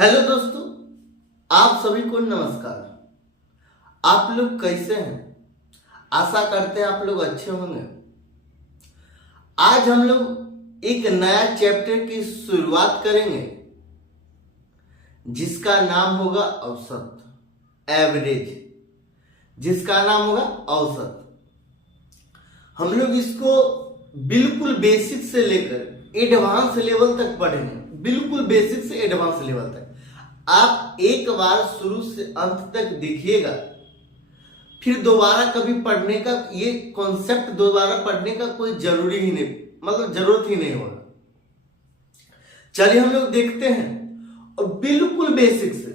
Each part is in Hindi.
हेलो दोस्तों, आप सभी को नमस्कार। आप लोग कैसे हैं? आशा करते हैं आप लोग अच्छे होंगे। आज हम लोग एक नया चैप्टर की शुरुआत करेंगे जिसका नाम होगा औसत, एवरेज। जिसका नाम होगा औसत। हम लोग इसको बिल्कुल बेसिक से लेकर एडवांस लेवल तक पढ़ेंगे, बिल्कुल बेसिक से एडवांस लेवल तक। आप एक बार शुरू से अंत तक देखिएगा, फिर दोबारा कभी पढ़ने का, ये कॉन्सेप्ट दोबारा पढ़ने का कोई जरूरी ही नहीं, मतलब जरूरत ही नहीं होगा। चलिए हम लोग देखते हैं और बिल्कुल बेसिक से,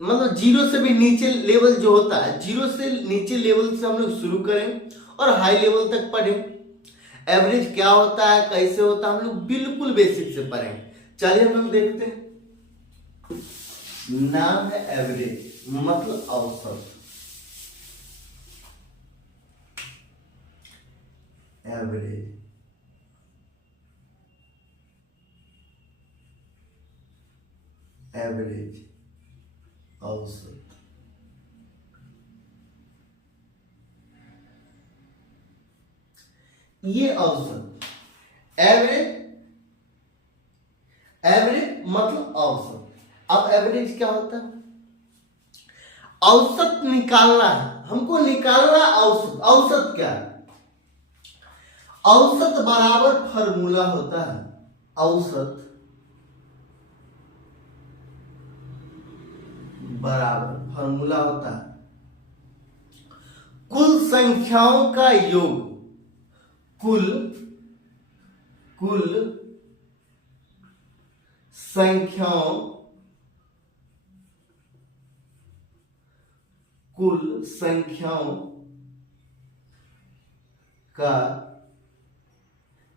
मतलब जीरो से भी नीचे लेवल जो होता है, जीरो से नीचे लेवल से हम लोग शुरू करें और हाई लेवल तक पढ़ें। एवरेज क्या होता है, कैसे होता है, हम लोग बिल्कुल बेसिक से पढ़ेंगे। चलिए हम लोग देखते हैं। नाम है एवरेज, मतलब औसत। एवरेज एवरेज औसत। ये औसत, एवरेज मतलब औसत। अब एवरेज क्या होता है? औसत निकालना है हमको, निकालना औसत। औसत क्या है? औसत बराबर फॉर्मूला होता है। औसत बराबर फॉर्मूला होता है कुल संख्याओं का योग। कुल संख्याओं का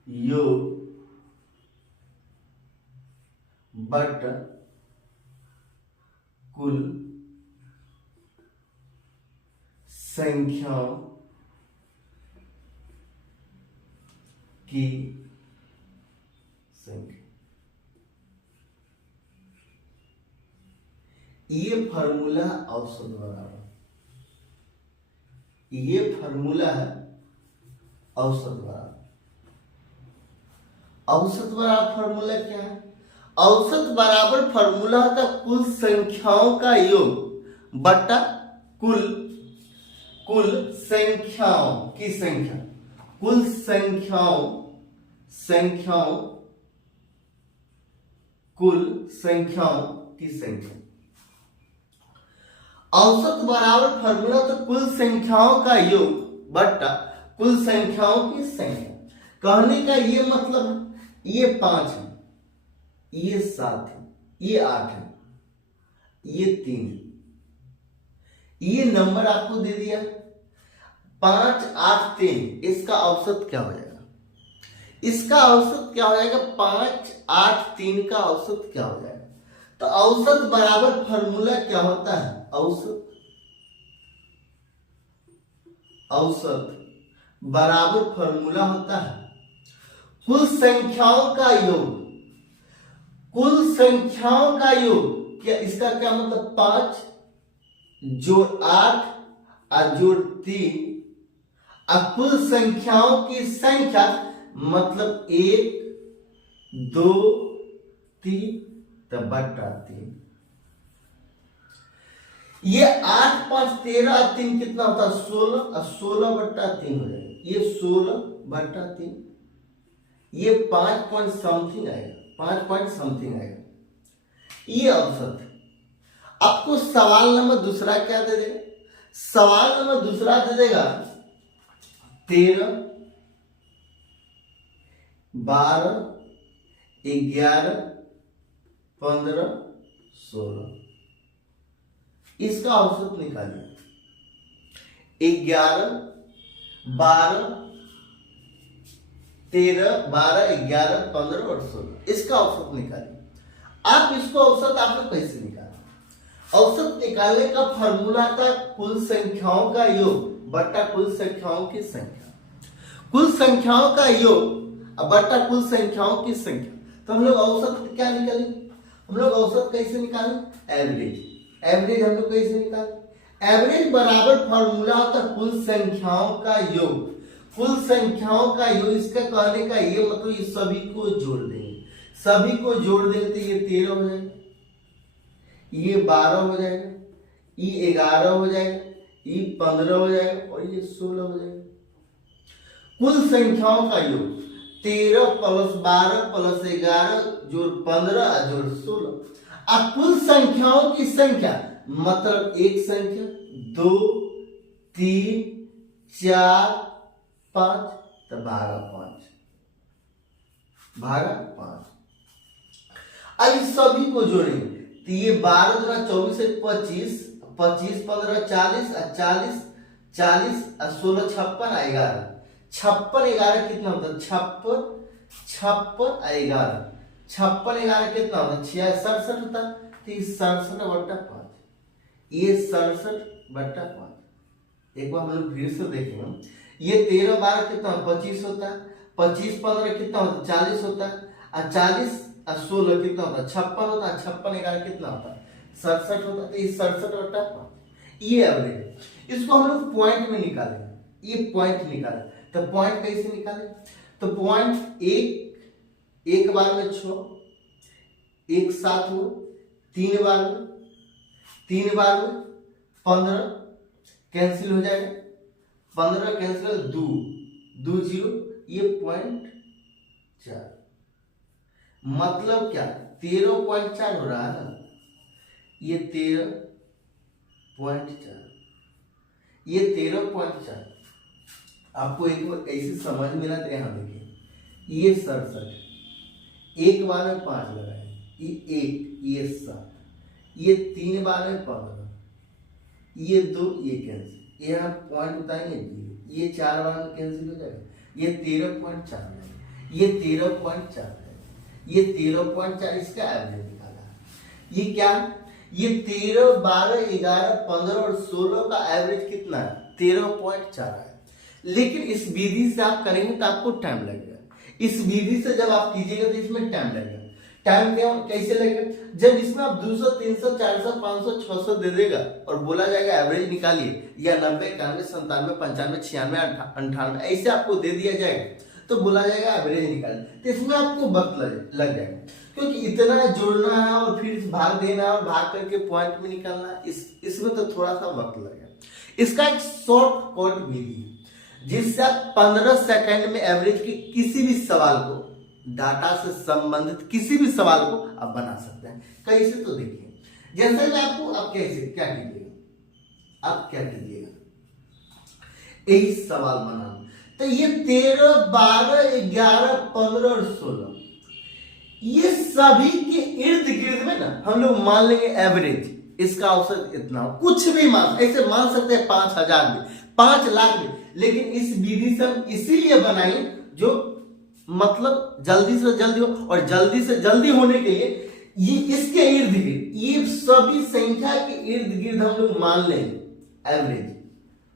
योग बटा कुल संख्याओं की संख्या। ये फॉर्मूला है औसत बराबर, ये फॉर्मूला है औसत बराबर। औसत बराबर फॉर्मूला क्या है? औसत बराबर फॉर्मूला होता है कुल संख्याओं का योग बटा कुल संख्याओं की संख्या। कुल संख्याओं की संख्या। औसत बराबर फॉर्मूला तो कुल संख्याओं का योग बटा कुल संख्याओं की संख्या। कहने का ये मतलब है, ये 5 है, ये 7 है, ये 8 है, ये 3 है। ये नंबर आपको दे दिया 5, 8, 3। इसका औसत क्या हो जाएगा? इसका औसत क्या हो जाएगा? 5, 8, 3 का औसत क्या हो जाएगा? तो औसत बराबर फॉर्मूला क्या होता है? औसत बराबर फॉर्मूला होता है कुल संख्याओं का योग। कुल संख्याओं का योग क्या? इसका क्या मतलब? 5 जोड़ 8 और जोड़ 3 और कुल संख्याओं की संख्या मतलब 1, 2, 3 तब बटा 3। ये 8, 5, 13 और 3 कितना होता है? 16 और 16 बटा 3 हो जाएगा। ये 16 बटा 3, ये 5 पॉइंट समथिंग आएगा, 5 पॉइंट समथिंग आएगा। ये औसत है। आपको सवाल नंबर दूसरा क्या दे देगा? सवाल नंबर दूसरा दे देगा 13, 12, 11, 15, 16। इसका औसत निकालिए। 11, 12, 13, 12, 11, 15 और 16। इसका औसत निकालिए। आप इसको औसत आप लोग कैसे निकालें? औसत निकालने का फॉर्मूला था कुल संख्याओं का योग बटा कुल संख्याओं की संख्या। कुल संख्याओं का योग बटा कुल संख्याओं की संख्या। तो हम लोग औसत क्या निकालेंगे? हम लोग औसत कैसे निकालें? एवरेज। एवरेज हम लोग कैसे निकालें? एवरेज बराबर फॉर्मूला होता है कुल संख्याओं का योग। कुल संख्याओं का योग, इसका कहने का ये मतलब ये सभी को जोड़ देंगे। सभी को जोड़ देंगे तो ये 13 हो जाएगा, ये 12 हो जाएगा, ये 11 हो जाएगा, ये 15 हो जाएगा और ये 16 हो जाएगा। कुल संख्याओं का योग 13 प्लस 12 प्लस 11 जोड़ 15 जोड़ 16। अब कुल संख्याओं की संख्या मतलब एक संख्या, 2, 3, 4, 5 तो भागा 5, भागा 5। अब इस सभी को जोड़ेंगे तो ये 12 दूना 24 है 25, 25 15 40 और 40 40 और 16 56 11, 56 11 कितना होता है? 56 56 11, 56 11 कितना होता है? 67 होता है। तो ये 67/5, ये 67/5। एक बार हम लोग फिर से देखेंगे। ये 13 12 कितना 25 होता है, 25 15 कितना होता है? 40 होता है और 40 और 16 कितना होता है? 56 होता है। 56 11 कितना होता है? 67 होता है। तो ये 67/5 ये एवरेज है। इसको हम लोग पॉइंट में निकालेंगे। ये पॉइंट निकाले तो पॉइंट कैसे निकाले? तो पॉइंट एक बार में 6, एक साथ हो, 3 बार में 15 कैंसिल हो जाएगा, 15 कैंसिल 2 0, ये 0.4 मतलब क्या? 13.4 हो रहा है ना, ये 13.4, ये 13.4। आपको एक बार कैसे समझ में ना तो यहां देखिए, ये 67, एक बार में 5 लगाए, ये 1, ये 7, ये 3 बार में 15, ये 2, ये कैंसिल, ये हम पॉइंट बताएंगे, ये 4 बार में कैंसिल हो जाएगा, ये 13.4 है, ये 13.4 है, ये 13.4 इसका एवरेज निकाला। ये क्या? ये 13 12 11 15 और 16 का एवरेज कितना है? 13.4 है। लेकिन इस विधि से आप करेंगे तो आपको टाइम लगेगा। इस विधि से जब आप कीजिएगा तो इसमें टाइम लगेगा। टाइम कैसे लगेगा? जब इसमें आप 200 300 400 500 600 दे देगा और बोला जाएगा एवरेज निकालिए, या 90 91 97 95 96 98 ऐसे आपको दे दिया जाएगा तो बोला जाएगा एवरेज निकालिए, तो इसमें आपको वक्त लग जाएगा, क्योंकि इतना जोड़ना है और फिर भाग देना है और भाग करके पॉइंट में निकालना है, इसमें तो थोड़ा सा वक्त लगेगा। इसका एक शॉर्टकट विधि है जिससे आप 15 सेकंड में एवरेज के किसी भी सवाल को, डाटा से संबंधित किसी भी सवाल को आप बना सकते हैं। कैसे? तो देखिए, जैसे मैं आपको आप कैसे क्या कीजिएगा, आप क्या कीजिएगा, यही सवाल बनाना। तो ये 13 12 11 15 और 16 ये सभी के इर्द गिर्द में ना हम लोग मान लेंगे एवरेज, इसका औसत इतना हो, कुछ भी मान, ऐसे मान सकते हैं 5000 भी, 5 लाख भी, लेकिन इस विधि से हम इसीलिए बनाए जो मतलब जल्दी से जल्दी हो, और जल्दी से जल्दी होने के लिए ये इसके इर्द गिर्द, ये सभी संख्या के इर्द गिर्द हम लोग मान लेंगे एवरेज,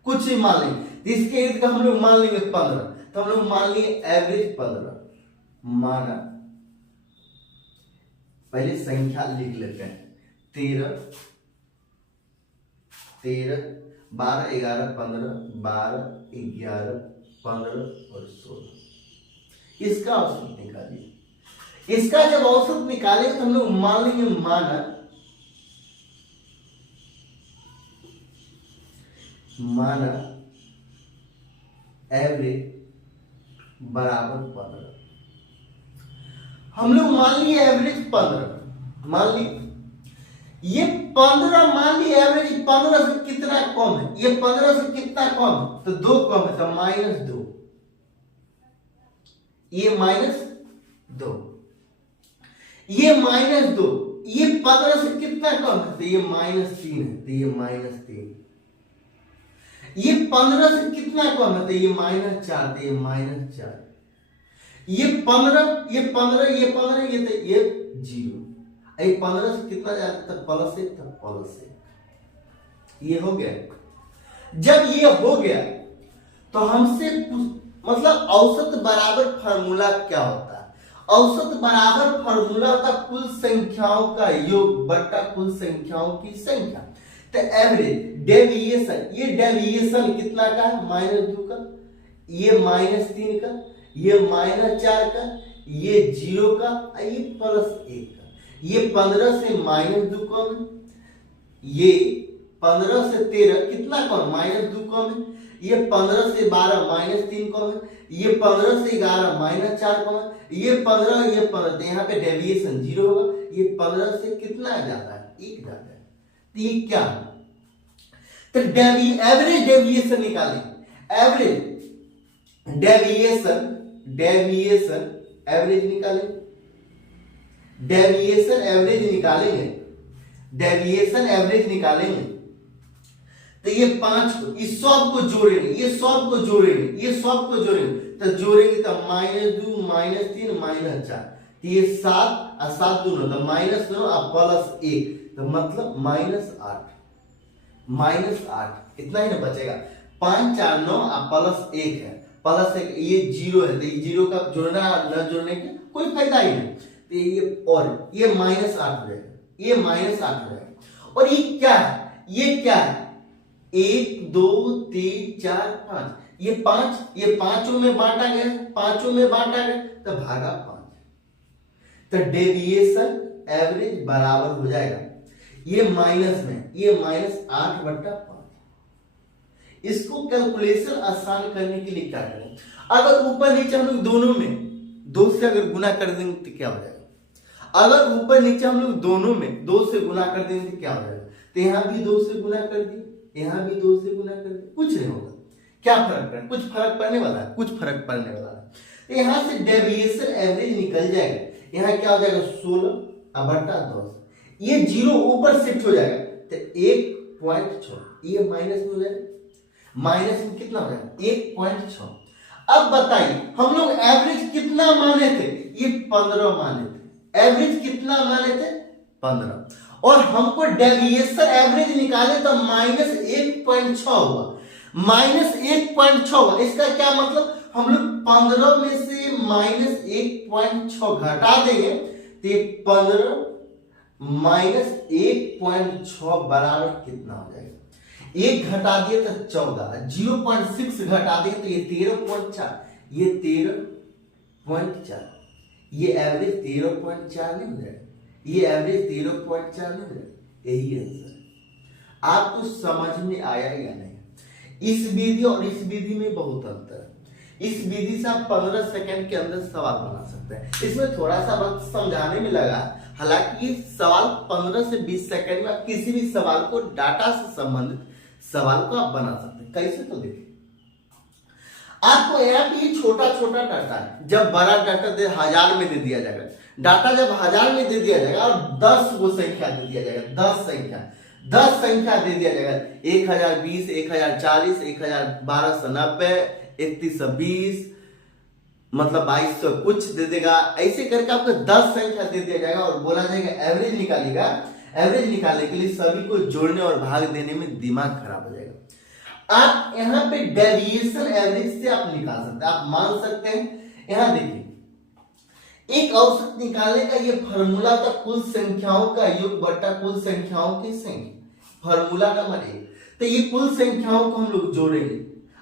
कुछ ही मान लेंगे। इसके इर्द हम लोग मान लेंगे 15, तो हम लोग मान लिए एवरेज 15 माना। पहले संख्या लिख लेते हैं, 13 12 11 15 12 11 15 और 16 इसका औसत निकालिए। इसका जब औसत निकाले तो हम लोग मान लेंगे माना एवरेज बराबर 15। हम लोग मान लिए एवरेज 15, मान लिए ये 15 मान लिए एवरेज 15 से कितना कम है, ये 15 से कितना कम है, तो 2 कम है, तो -2, ये -2, ये -2, ये 15 से कितना कम है, तो ये -3 है, तो ये -3, ये 15 से कितना कम है, तो ये -4, तो ये -4, ये 15 ये 15 ये 15 ये तो ये 0, ये 15 से कितना जाता है, +1 था, +1, ये हो गया। जब ये हो गया तो हमसे मतलब औसत बराबर फार्मूला क्या होता है? औसत बराबर फॉर्मूला का कुल संख्याओं का योग बटा कुल संख्याओं की संख्या। तो एवरेज डेविएशन, ये डेविएशन कितना का है, -2 का, ये -3 का, ये -4 का, ये 0 का, ये +1 का। ये 15 से -2 कम है, ये 15 से 13 कितना कम, -2 कम है, ये 15 से 12 -3 कम है, ये 15 से 11 -4 कम है, ये 15 ये 15, तो यहाँ पे डेविएशन 0 होगा। ये 15 से कितना जाता है, 1 जाता है। तो ये क्या, तो एवरेज डेविएशन निकालें, एवरेज डेविएशन एवरेज निकालें, डेविएशन एवरेज निकालेंगे, डेविएशन एवरेज निकालेंगे। तो ये 5 को इस सब को जोड़ेंगे, ये सब को जोड़ेंगे, ये सब को जोड़ेंगे, तो जोड़ेंगे तो -2 -3 -4, तो ये 7 और 7 दोनों, तो -9 और +1, तो मतलब -8 इतना ही ना बचेगा। 5 4 9 और +1 है, +1 ये 0 है, तो ये 0 का जोड़ना न जोड़ने का कोई फायदा ही नहीं। तो ये और ये -8 हो जाएगा, ये -8 हो जाएगा। और ये क्या है, ये क्या है, 1 2 3 4 5, ये 5, ये पांचों में बांटा गया, पांचों में बांटा गया, तो भागा 5, तो डेविएशन एवरेज बराबर हो जाएगा, ये माइनस में, ये -8/5। इसको कैलकुलेशन आसान करने के लिए क्या करें, अगर ऊपर नीचे हम लोग दोनों में 2 से अगर गुना कर देंगे तो क्या हो जाएगा, अगर ऊपर नीचे हम लोग दोनों में 2 से गुना कर देंगे तो क्या हो जाएगा, तो यहां भी 2 से गुना कर दिए, यहां भी 2 से गुना कर दिए, कुछ नहीं होगा, क्या फर्क पड़े, कुछ फर्क पड़ने वाला है, कुछ फर्क पड़ने वाला है। तो यहां से डेविएशन एवरेज निकल जाएगा, यहां क्या हो जाएगा 16/10, ये 0 ऊपर शिफ्ट हो जाएगा, तो 1.6, ये माइनस में हो जाएगा, माइनस में कितना हो जाएगा 1.6। अब बताइए हम लोग एवरेज कितना माने थे, ये 15 माने थे, एवरेज कितना माने थे 15, और हमको डेविएशन एवरेज निकाले तो -1.6 हुआ, -1.6 हुआ। इसका क्या मतलब, हम लोग 15 में से -1.6 घटा देंगे तो 15 -1.6 बराबर कितना हो जाएगा, 1 घटा दिए तो 14, 0.6 घटा दिए तो ये 13.4, ये 13.4, ये एवरेज 13.4 नहीं हो जाएगा, ये एवरेज 13.4 नहीं हो जाएगा। यही आंसर है। आपको समझ में आया या नहीं, इस विधि और इस विधि में बहुत अंतर है। इस विधि से आप 15 सेकंड के अंदर सवाल बना सकते हैं, इसमें थोड़ा सा वक्त समझाने में लगा, हालांकि ये सवाल 15 से 20 सेकंड में आप किसी भी सवाल को, डाटा से संबंधित सवाल को आप बना सकते हैं। कैसे, तो देखिए आपको यहाँ पे ये छोटा छोटा डाटा है, जब बड़ा डाटा 1000 में दे दिया जाएगा, डाटा जब 1000 में दे दिया जाएगा और 10 वो संख्या दे दिया जाएगा, 10 संख्या दे दिया जाएगा, 1020 1040 1290 3120 मतलब 2200 कुछ दे देगा, ऐसे करके आपको 10 संख्या दे दिया जाएगा और बोला जाएगा एवरेज निकालिएगा। एवरेज निकालने के लिए सभी को जोड़ने और भाग देने में दिमाग खराब हो जाएगा। आप यहाँ पे डेविएशन एवरेज से आप निकाल सकते हैं, आप मान सकते हैं। यहाँ देखिए, एक औसत निकालने का ये फॉर्मूला था, कुल संख्याओं का योग बटा कुल संख्याओं की संख्या, फॉर्मूला नंबर 1। तो ये कुल संख्याओं को हम लोग जोड़ेंगे,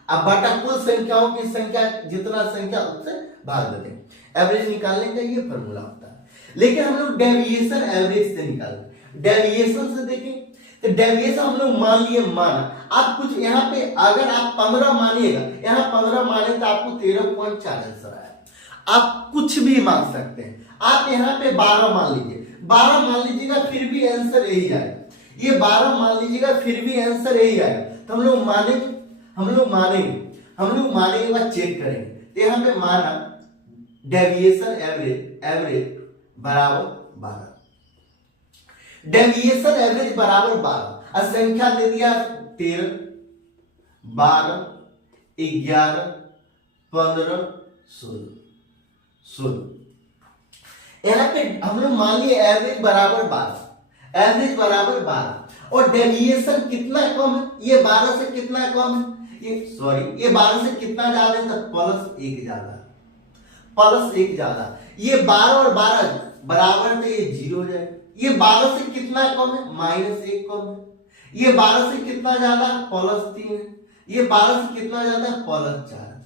अब बटा कुल संख्याओं की संख्या, जितना संख्या उससे भाग देते हैं। एवरेज निकालने का ये फॉर्मूला होता है, लेकिन हम लोग डेविएशन एवरेज से निकालते हैं। डेविएशन से देखें तो डेविएशन हम लोग मान लिए, माना आप कुछ यहाँ पे अगर आप 15 मानिएगा, यहाँ 15 माने तो आपको 13.4 आंसर आया। आप कुछ भी मान सकते हैं, आप यहाँ पे 12 मान लीजिए, 12 मान लीजिएगा फिर भी आंसर यही आएगा, ये 12 मान लीजिएगा फिर भी आंसर यही आएगा। तो हम लोग मानेंगे बाद चेक करेंगे। तो यहाँ पे माना डेविएशन एवरेज बराबर 12, डेविएशन एवरेज बराबर 12, और संख्या दे दिया 13 12 11 15 16। यहाँ पे हम लोग मान लिए एवरेज बराबर 12 और डेविएशन कितना कम है, ये 12 से कितना कम है, ये 12 से कितना ज्यादा है, तो +1 ज्यादा है। प्लस 1 ज्यादा, ये 12 और 12 बराबर थे, ये 0 हो जाएगा। ये 12 से कितना कम है, -1 कम है। ये 12 से कितना ज्यादा, +3 है। ये 12 से कितना ज्यादा, +4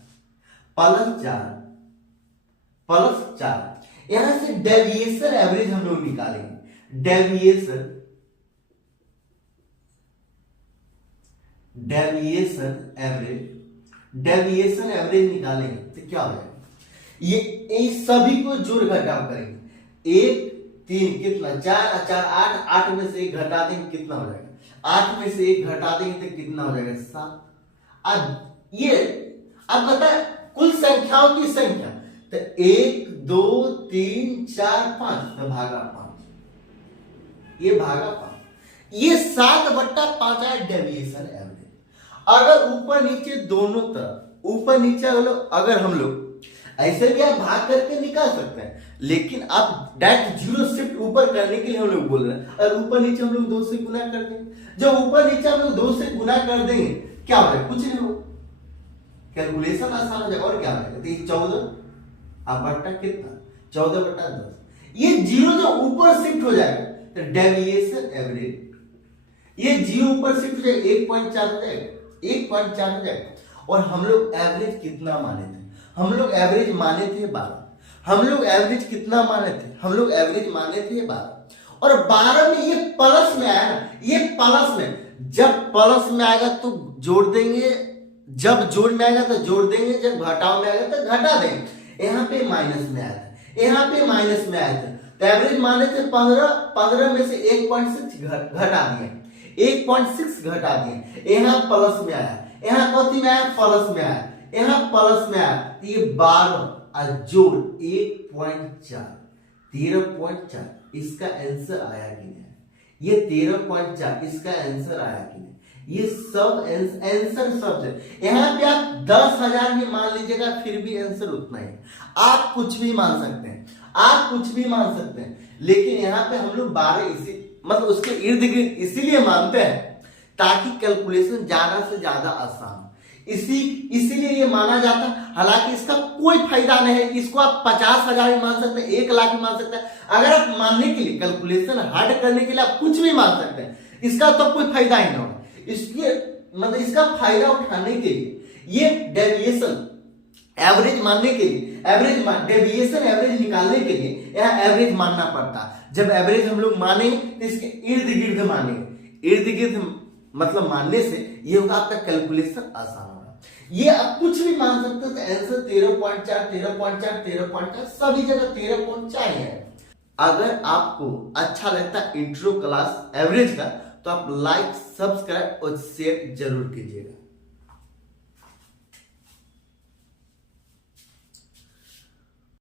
यहां से डेविएशन एवरेज हम लोग निकालेंगे। डेविएशन एवरेज निकालेंगे तो क्या हो जाएगा, ये सभी को जोड़ घटाव करेंगे। 1 3 कितना, 4 4 8, 8 में से 1 घटा देंगे कितना हो जाएगा, 8 में से 1 घटा देंगे तो कितना हो जाएगा, 7। अब बताए कुल संख्याओं की संख्या, तो 1 2 3 4 5 तो भागा 5, ये भागा 5, ये 7/5 आया डेविएशन एवरेज। अगर ऊपर नीचे दोनों तरफ, ऊपर नीचे अगर हम लोग ऐसे भी आप भाग करके निकाल सकते हैं, लेकिन आप डायरेक्ट 0 शिफ्ट ऊपर करने के लिए हम लोग बोल रहे हैं। और ऊपर नीचे हम लोग 2 से गुना कर देंगे, जब ऊपर नीचे हम लोग 2 से गुना कर देंगे क्या हो जाएगा, कुछ नहीं हो, कैलकुलेशन आसान हो जाएगा। और क्या हो जाएगा, 14 अब बट्टा कितना, 14/10, ये 0 जो ऊपर शिफ्ट हो जाएगा तो डेविएशन एवरेज, ये 0 ऊपर शिफ्ट हो जाएगा, 1.4 हो जाएगा, 1.4 हो जाएगा। और हम लोग एवरेज कितना माने थे, हम लोग एवरेज माने थे 12। हम लोग एवरेज कितना माने थे, हम लोग एवरेज माने थे 12। और 12 में ये प्लस में आया ना, ये प्लस में, जब प्लस में आएगा तो जोड़ देंगे, जब जोड़ में आएगा तो जोड़ देंगे, जब घटाव में आएगा तो घटा देंगे। यहाँ पे माइनस में आया था, यहाँ पे माइनस में आया था, तो एवरेज माने थे 15 में से 1.6 घटा दिए, 1.6 घटा दिए। यहाँ प्लस में आया, यहाँ कथी में आया, प्लस में आया, यहाँ प्लस में आया, तो ये 12 और जोड़ 1.4, 13.4, इसका आंसर आया कि नहीं, ये 13.4 इसका आंसर आया कि नहीं, ये सब आंसर सब है। यहाँ पे आप 10,000 भी मान लीजिएगा फिर भी आंसर उतना ही, आप कुछ भी मान सकते हैं, आप कुछ भी मान सकते हैं, लेकिन यहाँ पे हम लोग 12 इसी मतलब उसके इर्द गिर्द इसीलिए मानते हैं ताकि कैलकुलेशन ज्यादा से ज्यादा आसान, इसीलिए ये माना जाता है। हालांकि इसका कोई फायदा नहीं है, इसको आप 50,000 भी मान सकते हैं, 1 लाख भी मान सकते हैं। अगर आप मानने के लिए, कैलकुलेशन हार्ड करने के लिए आप कुछ भी मान सकते हैं, इसका तो कोई फायदा ही ना होगा। इसलिए मतलब इसका फायदा उठाने के लिए ये डेविएशन एवरेज मानने के लिए, डेविएशन एवरेज निकालने के लिए यह एवरेज मानना पड़ता है। जब एवरेज हम लोग माने तो इसके इर्द गिर्द मानेंगे, इर्द गिर्द मतलब मानने से ये होगा आपका कैलकुलेशन आसान होगा। ये आप कुछ भी मान सकते हो, तो आंसर 13.4 13.4 13.4 सभी जगह 13.4 है। अगर आपको अच्छा लगता है इंट्रो क्लास एवरेज का तो आप लाइक, सब्सक्राइब और शेयर जरूर कीजिएगा।